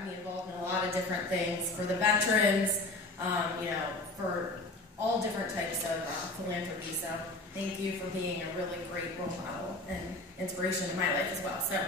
gotten me involved in a lot of different things for the veterans, you know, for all different types of philanthropy. So thank you for being a really great role model and inspiration in my life as well. So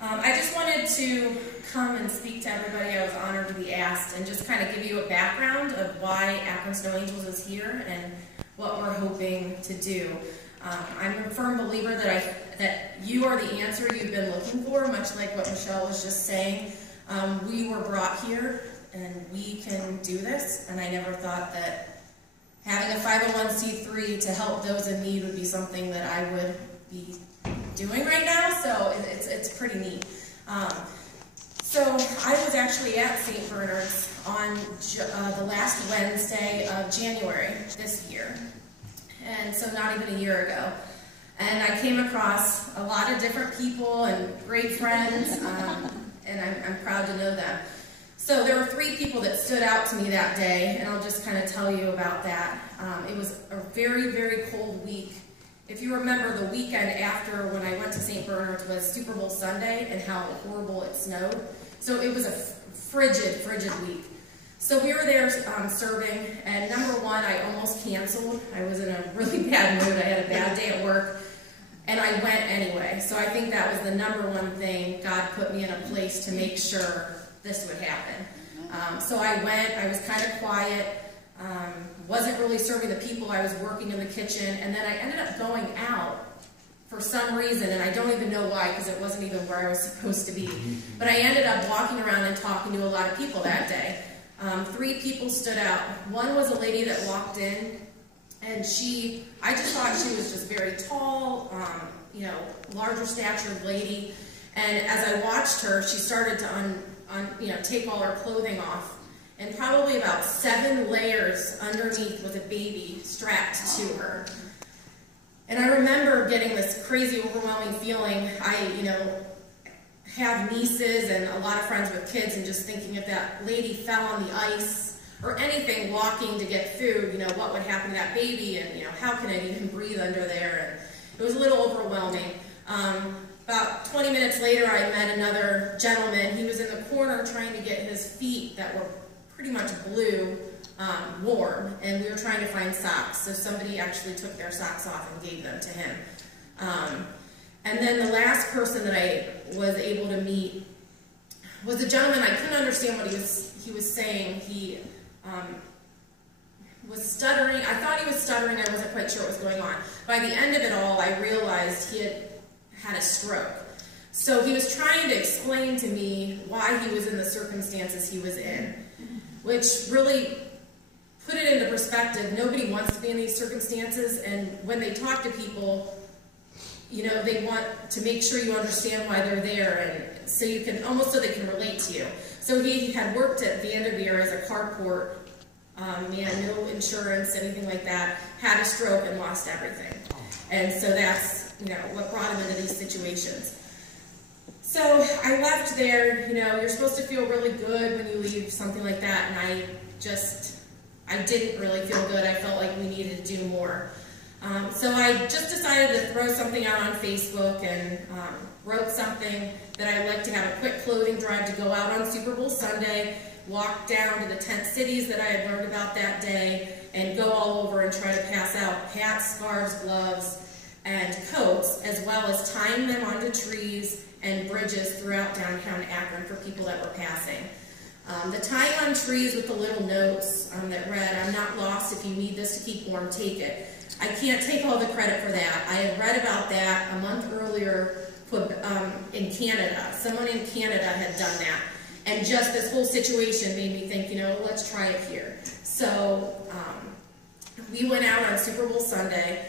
I just wanted to come and speak to everybody. I was honored to be asked, and just kind of give you a background of why Akron Snow Angels is here and what we're hoping to do. I'm a firm believer that you are the answer you've been looking for, much like what Michelle was just saying. We were brought here, and we can do this, and I never thought that having a 501c3 to help those in need would be something that I would be doing right now, so it's pretty neat. So I was actually at St. Bernard's on the last Wednesday of January this year, and so not even a year ago. And I came across a lot of different people and great friends, and I'm proud to know them. So there were 3 people that stood out to me that day, and I'll just kind of tell you about that. It was a very, very cold week. If you remember, the weekend after when I went to St. Bernard's was Super Bowl Sunday and how horrible it snowed. So it was a frigid, frigid week. So we were there serving, and number one, I almost canceled. I was in a really bad mood. I had a bad day at work, and I went anyway. So I think that was the number one thing. God put me in a place to make sure this would happen. So I went. I was kind of quiet. Wasn't really serving the people. I was working in the kitchen, and then I ended up going out for some reason, and I don't even know why, because it wasn't even where I was supposed to be. But I ended up walking around and talking to a lot of people that day. 3 people stood out. One was a lady that walked in, and I just thought she was just very tall, you know, larger statured lady. And as I watched her, she started to you know, take all her clothing off, and probably about 7 layers underneath with a baby strapped to her. And I remember getting this crazy, overwhelming feeling. You know, have nieces and a lot of friends with kids, and just thinking if that lady fell on the ice or anything walking to get food, you know, what would happen to that baby, and, you know, how can it even breathe under there? And it was a little overwhelming. About 20 minutes later, I met another gentleman. He was in the corner trying to get his feet that were pretty much blue warm, and we were trying to find socks. So somebody actually took their socks off and gave them to him. And then the last person that I was able to meet was a gentleman. I couldn't understand what he was saying. He was stuttering. I thought he was stuttering. I wasn't quite sure what was going on. By the end of it all, I realized he had a stroke. So he was trying to explain to me why he was in the circumstances he was in, which really put it into perspective. Nobody wants to be in these circumstances, and when they talk to people, you know, they want to make sure you understand why they're there, and so you can, almost so they can relate to you. So he had worked at the end of the year as a carport, no insurance, anything like that, had a stroke and lost everything. And so that's, you know, what brought him into these situations. So I left there. You know, you're supposed to feel really good when you leave something like that, and I didn't really feel good. I felt like we needed to do more. So I just decided to throw something out on Facebook, and wrote something that I'd like to have a quick clothing drive to go out on Super Bowl Sunday, walk down to the tent cities that I had learned about that day, and go all over and try to pass out hats, scarves, gloves, and coats, as well as tying them onto trees and bridges throughout downtown Akron for people that were passing. The tying on trees with the little notes that read, "I'm not lost. If you need this to keep warm, take it." I can't take all the credit for that. I had read about that a month earlier in Canada. Someone in Canada had done that. And just this whole situation made me think, you know, let's try it here. So we went out on Super Bowl Sunday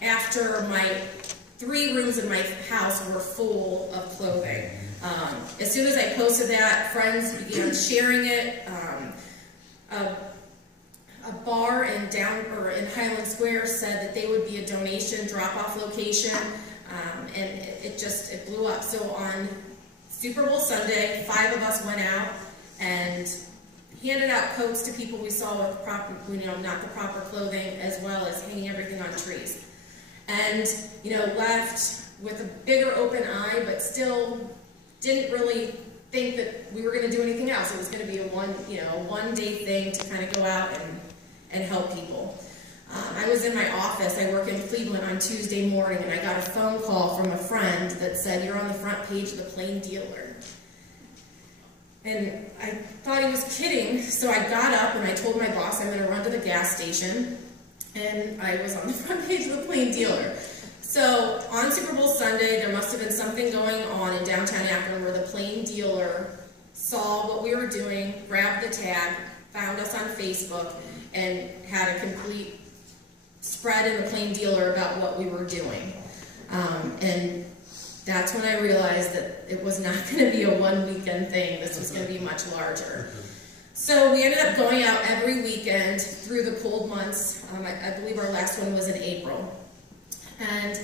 after my 3 rooms in my house were full of clothing. As soon as I posted that, friends began sharing it. A bar in Highland Square said that they would be a donation drop-off location, and it blew up. So on Super Bowl Sunday, 5 of us went out and handed out coats to people we saw with not the proper clothing, as well as hanging everything on trees. And, you know, left with a bigger open eye, but still didn't really think that we were going to do anything else. It was going to be a one-day thing to kind of go out and help people. I was in my office. I work in Cleveland on Tuesday morning, and I got a phone call from a friend that said, "You're on the front page of the Plain Dealer." And I thought he was kidding, so I got up and I told my boss I'm going to run to the gas station, and I was on the front page of the Plain Dealer. So on Super Bowl Sunday, there must have been something going on in downtown Akron where the Plain Dealer saw what we were doing, grabbed the tag, found us on Facebook, and had a complete spread in the Plain Dealer about what we were doing. And that's when I realized that it was not going to be a one-weekend thing. This was going to be much larger. So we ended up going out every weekend through the cold months. I believe our last one was in April. And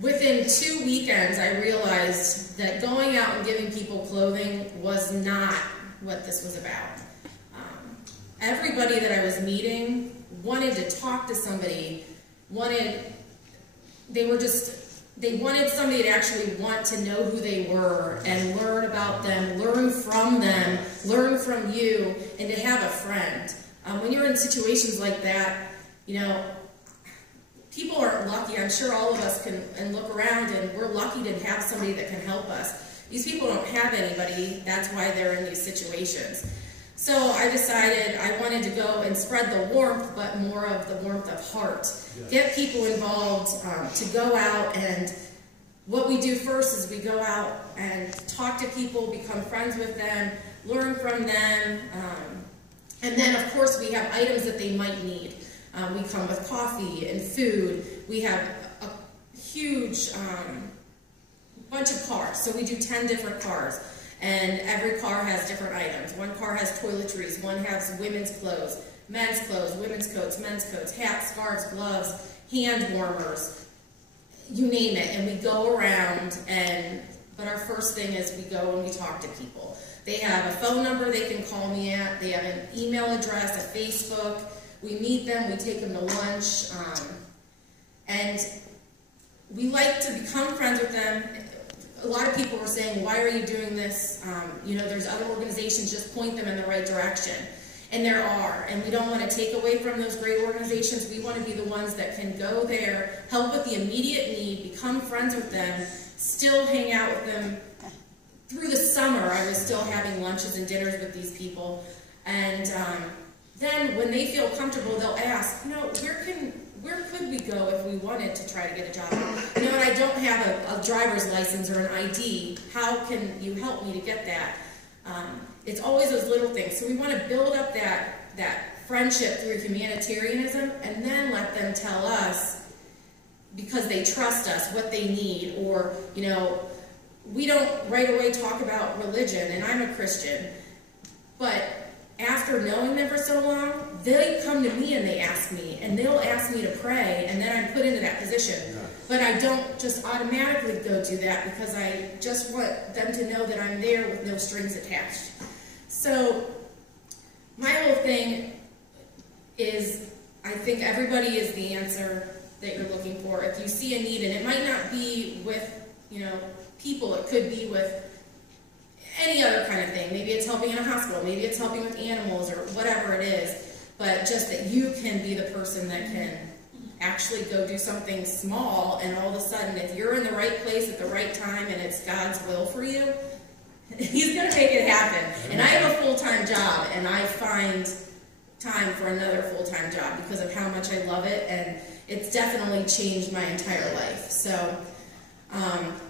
within 2 weekends, I realized that going out and giving people clothing was not what this was about. Everybody that I was meeting wanted to talk to somebody, they wanted somebody to actually want to know who they were and learn about them, learn from them, learn from you, and to have a friend. When you're in situations like that, you know, people aren't lucky. I'm sure all of us can look around, and we're lucky to have somebody that can help us. These people don't have anybody. That's why they're in these situations. So I decided I wanted to go and spread the warmth, but more of the warmth of heart. Get people involved, to go out, and what we do first is we go out and talk to people, become friends with them, learn from them, and then of course we have items that they might need. We come with coffee and food. We have a huge bunch of cars, so we do 10 different cars. And every car has different items. One car has toiletries, one has women's clothes, men's clothes, women's coats, men's coats, hats, scarves, gloves, hand warmers, you name it. And we go around, but our first thing is we go and we talk to people. They have a phone number they can call me at, they have an email address, a Facebook, we meet them, we take them to lunch, and we like to become friends with them. A lot of people were saying, "Why are you doing this? You know, there's other organizations, just point them in the right direction." And there are, and we don't want to take away from those great organizations. We want to be the ones that can go there, help with the immediate need, become friends with them, still hang out with them. Through the summer, I was still having lunches and dinners with these people, and then when they feel comfortable, they'll ask, you know, where could we go if we wanted to try to get a job? You know, and I don't have a driver's license or an ID. How can you help me to get that? It's always those little things. So we want to build up that friendship through humanitarianism, and then let them tell us, because they trust us, what they need. Or, you know, we don't right away talk about religion, and I'm a Christian, but after knowing them for so long, they come to me and they ask me, and they'll ask me to pray, and then I'm put into that position. But I don't just automatically go do that, because I just want them to know that I'm there with no strings attached. So my whole thing is, I think everybody is the answer that you're looking for. If you see a need, and it might not be with, you know, people, it could be with any other kind of thing. Maybe it's helping in a hospital, maybe it's helping with animals, or whatever it is, but just that you can be the person that can actually go do something small, and all of a sudden, if you're in the right place at the right time and it's God's will for you, He's going to make it happen. And I have a full-time job, and I find time for another full-time job because of how much I love it, and it's definitely changed my entire life. So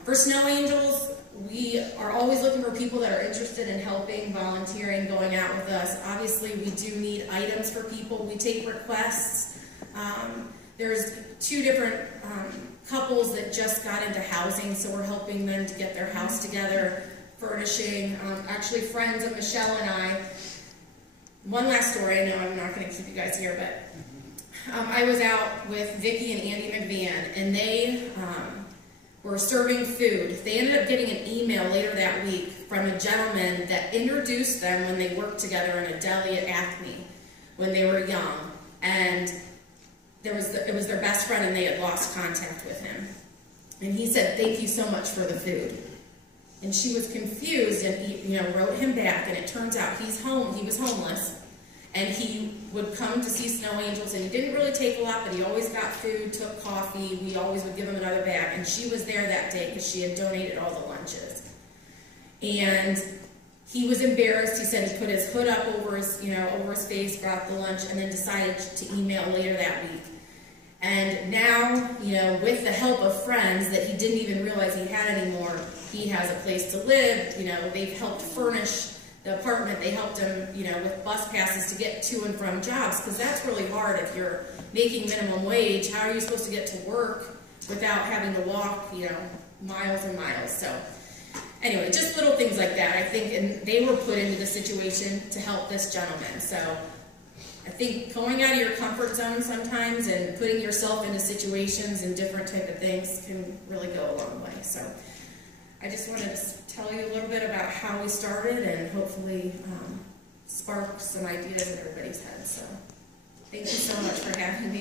for Snow Angels, we are always looking for people that are interested in helping, volunteering, going out with us. Obviously, we do need items for people. We take requests. There's 2 different couples that just got into housing, so we're helping them to get their house together, furnishing. Actually, friends of Michelle and I. One last story. I know I'm not going to keep you guys here, but I was out with Vicki and Andy McVan, and they were serving food. They ended up getting an email later that week from a gentleman that introduced them when they worked together in a deli at Acme when they were young, and it was their best friend, and they had lost contact with him. And he said, "Thank you so much for the food." And she was confused and wrote him back, and it turns out he was homeless, and he would come to see Snow Angels, and he didn't really take a lot, but he always got food, took coffee, we always would give him another bag, and she was there that day because she had donated all the lunches. And he was embarrassed. He said he put his hood up over his face, got the lunch, and then decided to email later that week. And now, with the help of friends that he didn't even realize he had anymore, he has a place to live. They've helped furnish the apartment. They helped him, with bus passes to get to and from jobs, because that's really hard if you're making minimum wage. How are you supposed to get to work without having to walk, miles and miles? So anyway, just little things like that, I think, and they were put into the situation to help this gentleman. So I think going out of your comfort zone sometimes and putting yourself into situations and different type of things can really go a long way. So I just wanted to tell you a little bit about how we started and hopefully spark some ideas in everybody's head. So thank you so much for having me.